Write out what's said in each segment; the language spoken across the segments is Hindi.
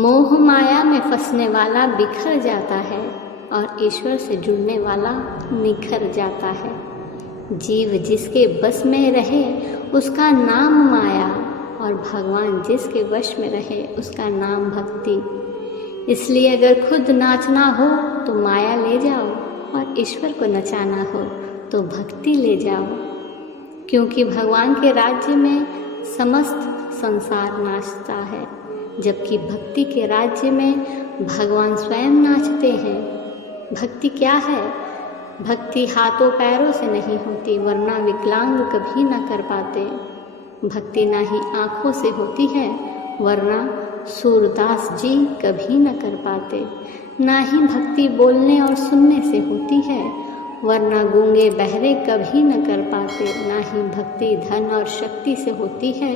मोह माया में फंसने वाला बिखर जाता है और ईश्वर से जुड़ने वाला निखर जाता है। जीव जिसके बस में रहे उसका नाम माया और भगवान जिसके वश में रहे उसका नाम भक्ति। इसलिए अगर खुद नाचना हो तो माया ले जाओ और ईश्वर को नचाना हो तो भक्ति ले जाओ, क्योंकि भगवान के राज्य में समस्त संसार नाचता है, जबकि भक्ति के राज्य में भगवान स्वयं नाचते हैं। भक्ति क्या है? भक्ति हाथों पैरों से नहीं होती, वरना विकलांग कभी न कर पाते। भक्ति ना ही आँखों से होती है, वरना सूरदास जी कभी न कर पाते। ना ही भक्ति बोलने और सुनने से होती है, वरना गूंगे बहरे कभी न कर पाते। ना ही भक्ति धन और शक्ति से होती है,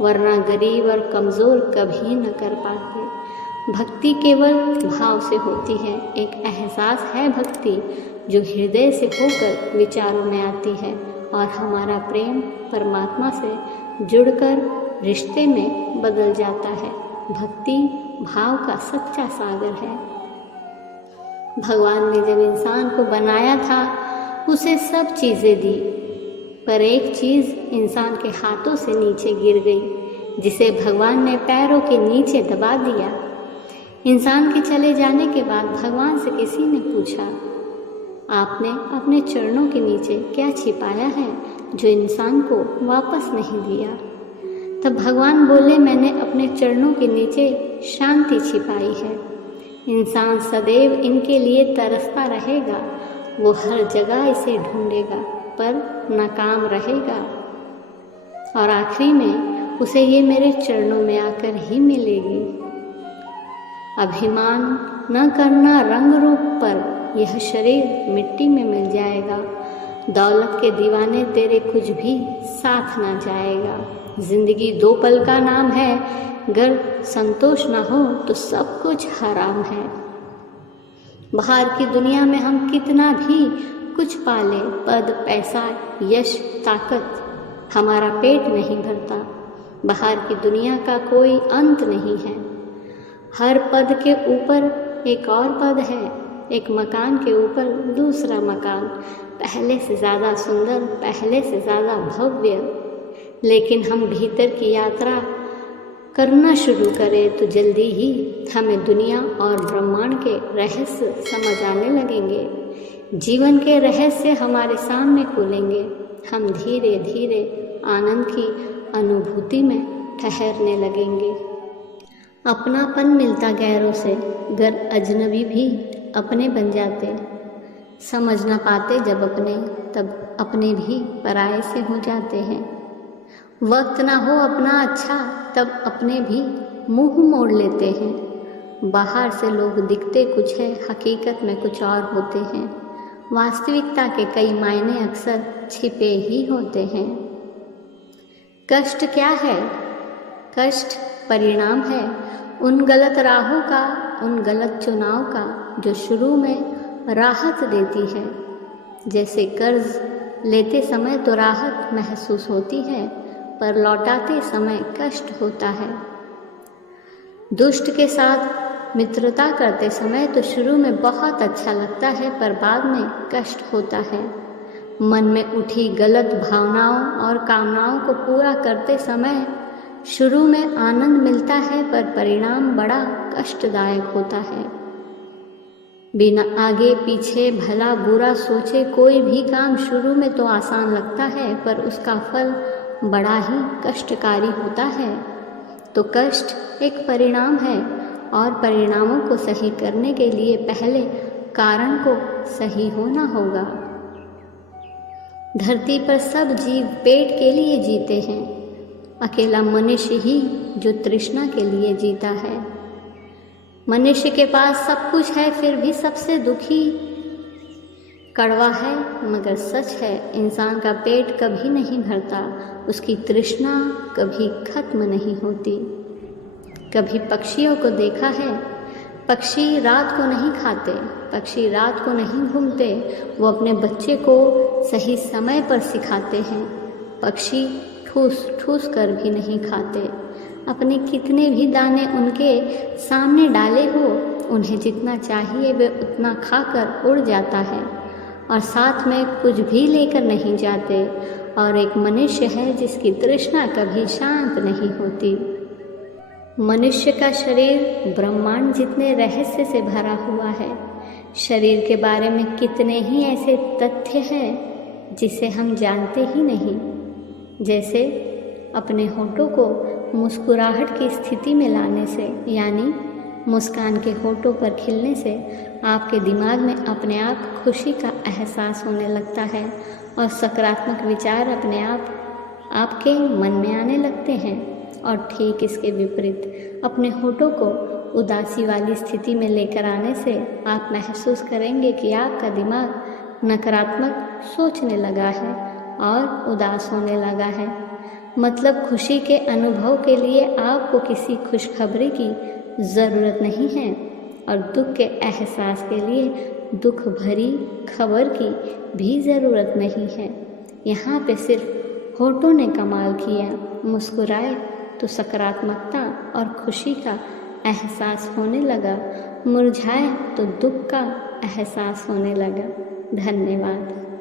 वरना गरीब और कमज़ोर कभी न कर पाते। भक्ति केवल भाव से होती है, एक एहसास है भक्ति जो हृदय से होकर विचारों में आती है और हमारा प्रेम परमात्मा से जुड़कर रिश्ते में बदल जाता है। भक्ति भाव का सच्चा सागर है। भगवान ने जब इंसान को बनाया था उसे सब चीज़ें दी, पर एक चीज़ इंसान के हाथों से नीचे गिर गई, जिसे भगवान ने पैरों के नीचे दबा दिया। इंसान के चले जाने के बाद भगवान से किसी ने पूछा, आपने अपने चरणों के नीचे क्या छिपाया है जो इंसान को वापस नहीं दिया? तब भगवान बोले, मैंने अपने चरणों के नीचे शांति छिपाई है। इंसान सदैव इनके लिए तरसता रहेगा, वो हर जगह इसे ढूंढेगा पर नाकाम रहेगा और आखिरी में उसे ये मेरे चरणों में आकर ही मिलेगी। अभिमान न करना रंग रूप पर, यह शरीर मिट्टी में मिल जाएगा। दौलत के दीवाने तेरे कुछ भी साथ ना जाएगा। जिंदगी दो पल का नाम है, अगर संतोष ना हो तो सब कुछ हराम है। बाहर की दुनिया में हम कितना भी कुछ पाले, पद पैसा यश ताकत, हमारा पेट नहीं भरता। बाहर की दुनिया का कोई अंत नहीं है। हर पद के ऊपर एक और पद है, एक मकान के ऊपर दूसरा मकान, पहले से ज़्यादा सुंदर, पहले से ज़्यादा भव्य। लेकिन हम भीतर की यात्रा करना शुरू करें तो जल्दी ही हमें दुनिया और ब्रह्मांड के रहस्य समझ आने लगेंगे। जीवन के रहस्य हमारे सामने खुलेंगे। हम धीरे धीरे आनंद की अनुभूति में ठहरने लगेंगे। अपनापन मिलता गैरों से, गर अजनबी भी अपने बन जाते। समझ न पाते जब अपने, तब अपने भी पराये से हो जाते हैं। वक्त ना हो अपना अच्छा, तब अपने भी मुंह मोड़ लेते हैं। बाहर से लोग दिखते कुछ है, हकीकत में कुछ और होते हैं। वास्तविकता के कई मायने अक्सर छिपे ही होते हैं। कष्ट क्या है? कष्ट परिणाम है उन गलत राहों का, उन गलत चुनाव का जो शुरू में राहत देती है। जैसे कर्ज लेते समय तो राहत महसूस होती है, पर लौटाते समय कष्ट होता है। दुष्ट के साथ मित्रता करते समय तो शुरू में बहुत अच्छा लगता है, पर बाद में कष्ट होता है। मन में उठी गलत भावनाओं और कामनाओं को पूरा करते समय शुरू में आनंद मिलता है, पर परिणाम बड़ा कष्टदायक होता है। बिना आगे पीछे भला बुरा सोचे कोई भी काम शुरू में तो आसान लगता है, पर उसका फल बड़ा ही कष्टकारी होता है। तो कष्ट एक परिणाम है और परिणामों को सही करने के लिए पहले कारण को सही होना होगा। धरती पर सब जीव पेट के लिए जीते हैं, अकेला मनुष्य ही जो तृष्णा के लिए जीता है। मनुष्य के पास सब कुछ है फिर भी सबसे दुखी। कड़वा है मगर सच है, इंसान का पेट कभी नहीं भरता, उसकी तृष्णा कभी खत्म नहीं होती। कभी पक्षियों को देखा है? पक्षी रात को नहीं खाते, पक्षी रात को नहीं घूमते, वो अपने बच्चे को सही समय पर सिखाते हैं। पक्षी ठूस ठूस कर भी नहीं खाते। अपने कितने भी दाने उनके सामने डाले हो, उन्हें जितना चाहिए वे उतना खाकर उड़ जाता है और साथ में कुछ भी लेकर नहीं जाते। और एक मनुष्य है जिसकी तृष्णा कभी शांत नहीं होती। मनुष्य का शरीर ब्रह्मांड जितने रहस्य से भरा हुआ है। शरीर के बारे में कितने ही ऐसे तथ्य हैं जिसे हम जानते ही नहीं। जैसे अपने होठों को मुस्कुराहट की स्थिति में लाने से, यानी मुस्कान के होठों पर खिलने से आपके दिमाग में अपने आप खुशी का एहसास होने लगता है और सकारात्मक विचार अपने आप आपके मन में आने लगते हैं। और ठीक इसके विपरीत अपने होठों को उदासी वाली स्थिति में लेकर आने से आप महसूस करेंगे कि आपका दिमाग नकारात्मक सोचने लगा है और उदास होने लगा है। मतलब खुशी के अनुभव के लिए आपको किसी खुशखबरी की ज़रूरत नहीं है और दुख के एहसास के लिए दुख भरी खबर की भी ज़रूरत नहीं है। यहाँ पे सिर्फ होठों ने कमाल किया। मुस्कुराए तो सकारात्मकता और खुशी का एहसास होने लगा, मुरझाए तो दुख का एहसास होने लगा। धन्यवाद।